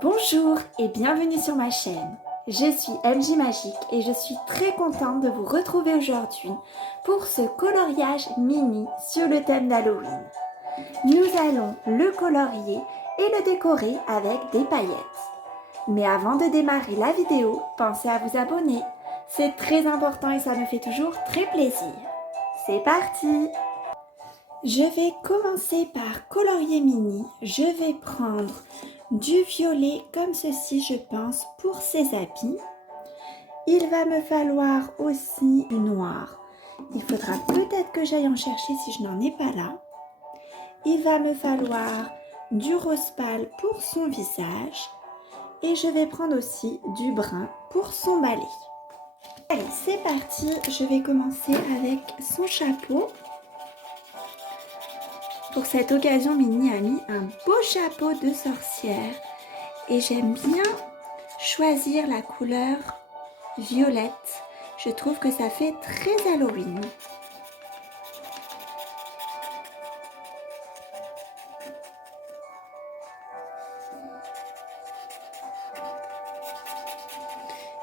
Bonjour et bienvenue sur ma chaîne. Je suis MJ Magique et je suis très contente de vous retrouver aujourd'hui pour ce coloriage mini sur le thème d'Halloween. Nous allons le colorier et le décorer avec des paillettes. Mais avant de démarrer la vidéo, pensez à vous abonner. C'est très important et ça me fait toujours très plaisir. C'est parti! Je vais commencer par colorier mini. Je vais prendre du violet comme ceci, je pense, pour ses habits. Il va me falloir aussi du noir. Il faudra peut-être que j'aille en chercher si je n'en ai pas là. Il va me falloir du rose pâle pour son visage. Et je vais prendre aussi du brun pour son balai. Allez, c'est parti. Je vais commencer avec son chapeau. Pour cette occasion, Minnie a mis un beau chapeau de sorcière et j'aime bien choisir la couleur violette. Je trouve que ça fait très Halloween.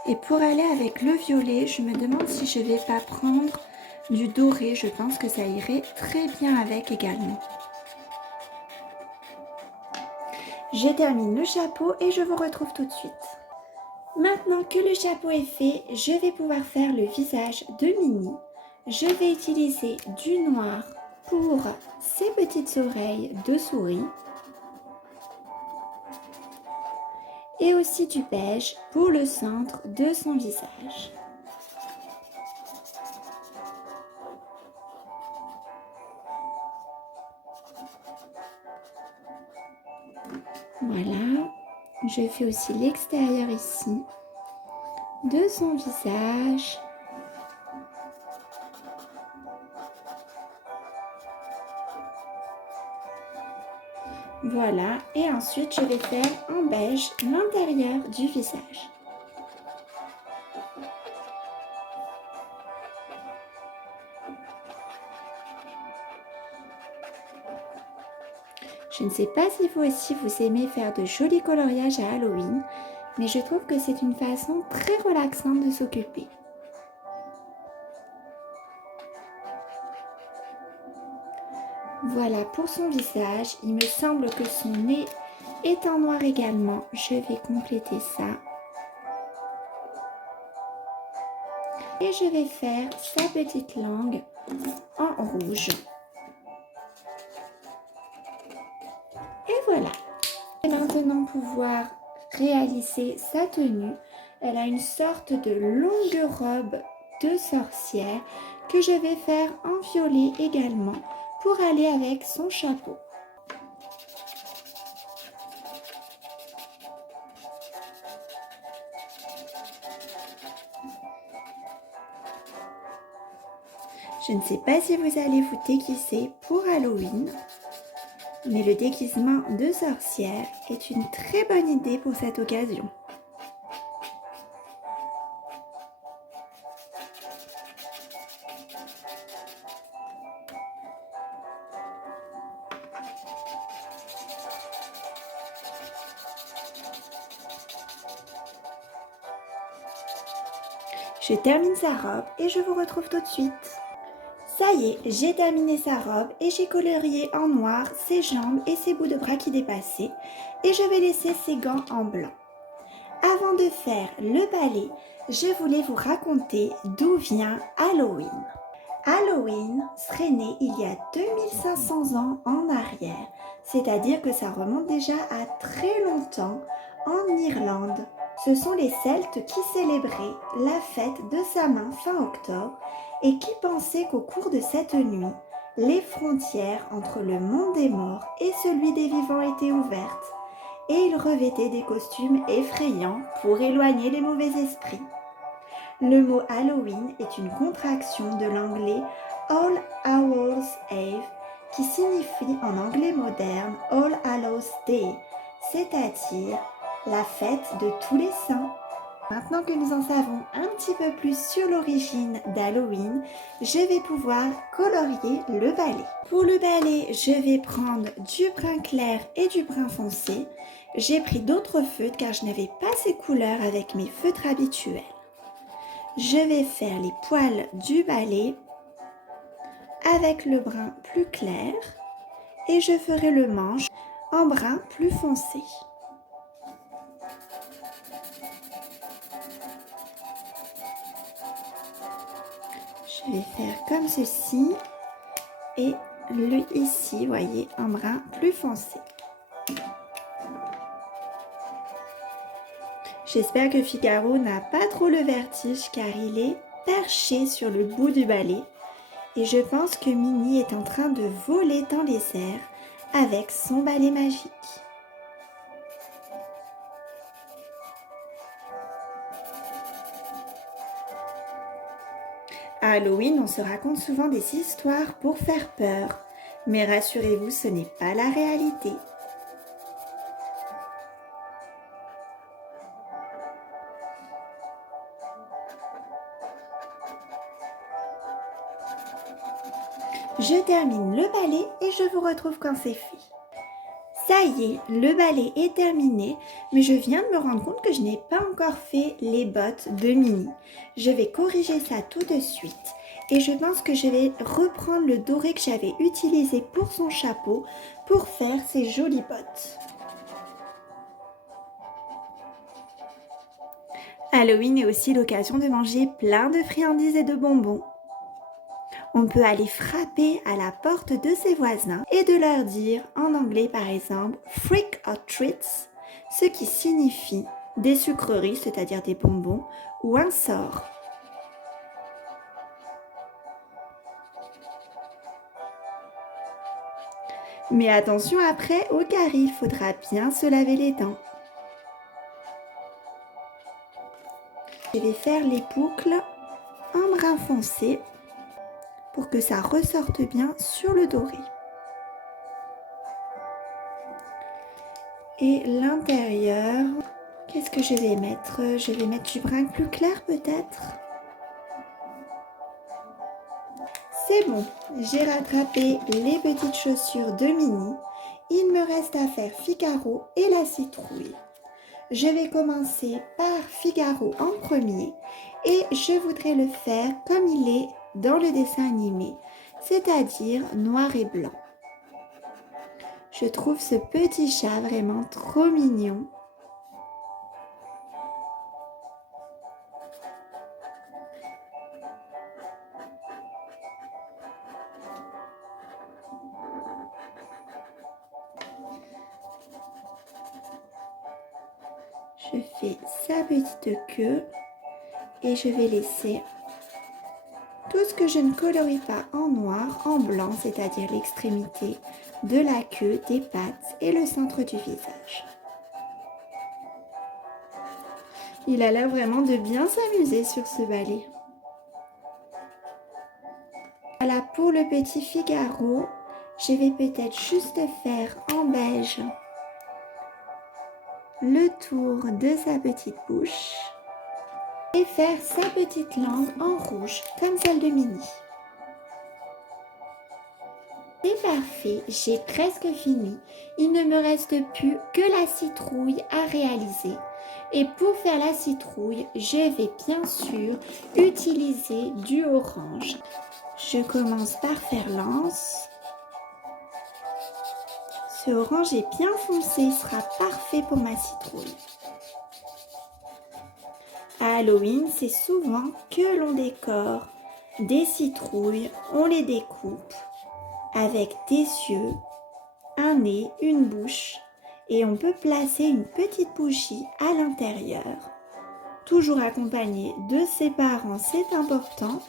Et pour aller avec le violet, je me demande si je ne vais pas prendre du doré. Je pense que ça irait très bien avec également. Je termine le chapeau et je vous retrouve tout de suite. Maintenant que le chapeau est fait, je vais pouvoir faire le visage de Minnie. Je vais utiliser du noir pour ses petites oreilles de souris. Et aussi du beige pour le centre de son visage. Voilà, je fais aussi l'extérieur ici de son visage. Voilà, et ensuite je vais faire en beige l'intérieur du visage. Je ne sais pas si vous aussi vous aimez faire de jolis coloriages à Halloween, mais je trouve que c'est une façon très relaxante de s'occuper. Voilà pour son visage, il me semble que son nez est en noir également, je vais compléter ça. Et je vais faire sa petite langue en rouge. Et voilà. Et maintenant pouvoir réaliser sa tenue. Elle a une sorte de longue robe de sorcière que je vais faire en violet également pour aller avec son chapeau. Je ne sais pas si vous allez vous déguiser pour Halloween, mais le déguisement de sorcière est une très bonne idée pour cette occasion. Je termine sa robe et je vous retrouve tout de suite. Ça y est, j'ai terminé sa robe et j'ai colorié en noir ses jambes et ses bouts de bras qui dépassaient et je vais laisser ses gants en blanc. Avant de faire le balai, je voulais vous raconter d'où vient Halloween. Halloween serait né il y a 2500 ans en arrière, c'est-à-dire que ça remonte déjà à très longtemps en Irlande. Ce sont les Celtes qui célébraient la fête de Samhain fin octobre et qui pensaient qu'au cours de cette nuit, les frontières entre le monde des morts et celui des vivants étaient ouvertes et ils revêtaient des costumes effrayants pour éloigner les mauvais esprits. Le mot Halloween est une contraction de l'anglais All Hallows Eve qui signifie en anglais moderne All Hallows Day, c'est-à-dire la fête de tous les saints. Maintenant que nous en savons un petit peu plus sur l'origine d'Halloween, je vais pouvoir colorier le balai. Pour le balai, je vais prendre du brun clair et du brun foncé j'ai pris d'autres feutres car je n'avais pas ces couleurs avec mes feutres habituels. Je vais faire les poils du balai avec le brun plus clair et je ferai le manche en brun plus foncé. Je vais faire comme ceci et le ici, voyez, en brun plus foncé. J'espère que Figaro n'a pas trop le vertige car il est perché sur le bout du balai et je pense que Minnie est en train de voler dans les airs avec son balai magique. À Halloween, on se raconte souvent des histoires pour faire peur, mais rassurez-vous, ce n'est pas la réalité. Je termine le balai et je vous retrouve quand c'est fait. Ça y est, le balai est terminé, mais je viens de me rendre compte que je n'ai pas encore fait les bottes de Minnie. Je vais corriger ça tout de suite et je pense que je vais reprendre le doré que j'avais utilisé pour son chapeau pour faire ces jolies bottes. Halloween est aussi l'occasion de manger plein de friandises et de bonbons. On peut aller frapper à la porte de ses voisins et de leur dire en anglais par exemple « Trick or treats », ce qui signifie des sucreries, c'est-à-dire des bonbons, ou un sort. Mais attention après, au carré, il faudra bien se laver les dents. Je vais faire les boucles en brun foncé pour que ça ressorte bien sur le doré. Et l'intérieur, qu'est-ce que je vais mettre? Je vais mettre du brun plus clair peut-être. C'est bon, j'ai rattrapé les petites chaussures de Minnie. Il me reste à faire Figaro et la citrouille. Je vais commencer par Figaro en premier et je voudrais le faire comme il est dans le dessin animé, c'est-à-dire noir et blanc. Je trouve ce petit chat vraiment trop mignon. Je fais sa petite queue et je vais laisser tout ce que je ne colorie pas en noir, en blanc, c'est-à-dire l'extrémité de la queue, des pattes et le centre du visage. Il a l'air vraiment de bien s'amuser sur ce balai. Voilà pour le petit Figaro. Je vais peut-être juste faire en beige le tour de sa petite bouche et faire sa petite langue en rouge comme celle de Minnie. C'est parfait, j'ai presque fini. Il ne me reste plus que la citrouille à réaliser. Et pour faire la citrouille, je vais bien sûr utiliser du orange. Je commence par faire l'anse. Ce orange est bien foncé, sera parfait pour ma citrouille. À Halloween, c'est souvent que l'on décore des citrouilles, on les découpe avec des yeux, un nez, une bouche et on peut placer une petite bougie à l'intérieur. Toujours accompagné de ses parents, c'est important.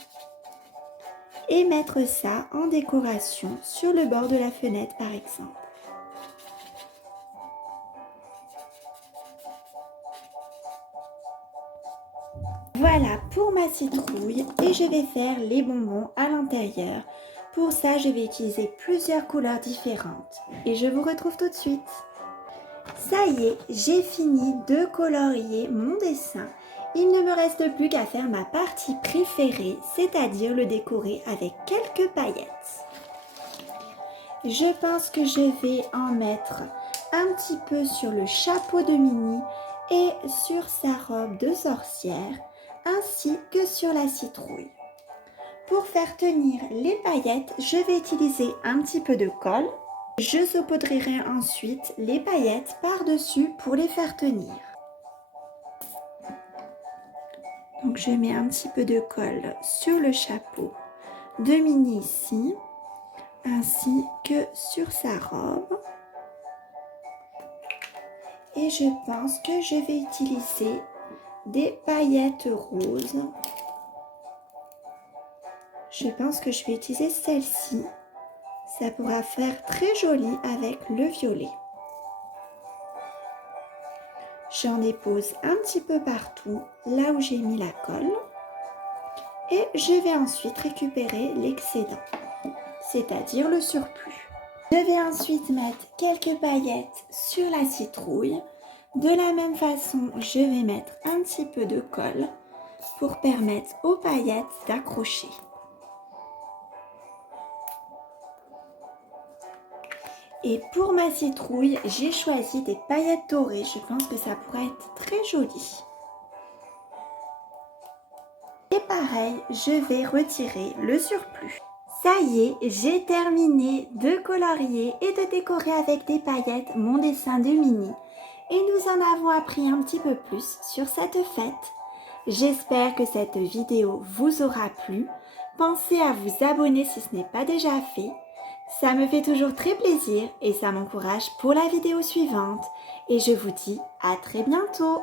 Et mettre ça en décoration sur le bord de la fenêtre par exemple. Voilà pour ma citrouille et je vais faire les bonbons à l'intérieur. Pour ça, je vais utiliser plusieurs couleurs différentes et je vous retrouve tout de suite. Ça y est, j'ai fini de colorier mon dessin. Il ne me reste plus qu'à faire ma partie préférée, c'est-à-dire le décorer avec quelques paillettes. Je pense que je vais en mettre un petit peu sur le chapeau de Minnie et sur sa robe de sorcière, ainsi que sur la citrouille. Pour faire tenir les paillettes, je vais utiliser un petit peu de colle. Je saupoudrerai ensuite les paillettes par-dessus pour les faire tenir. Donc je mets un petit peu de colle sur le chapeau de Minnie ici, ainsi que sur sa robe. Et je pense que je vais utiliser des paillettes roses. Je pense que je vais utiliser celle-ci. Ça pourra faire très joli avec le violet. J'en dépose un petit peu partout, là où j'ai mis la colle. Et je vais ensuite récupérer l'excédent, c'est-à-dire le surplus. Je vais ensuite mettre quelques paillettes sur la citrouille. De la même façon, je vais mettre un petit peu de colle pour permettre aux paillettes d'accrocher. Et pour ma citrouille, j'ai choisi des paillettes dorées. Je pense que ça pourrait être très joli. Et pareil, je vais retirer le surplus. Ça y est, j'ai terminé de colorier et de décorer avec des paillettes mon dessin de Minnie. Et nous en avons appris un petit peu plus sur cette fête. J'espère que cette vidéo vous aura plu. Pensez à vous abonner si ce n'est pas déjà fait. Ça me fait toujours très plaisir et ça m'encourage pour la vidéo suivante. Et je vous dis à très bientôt.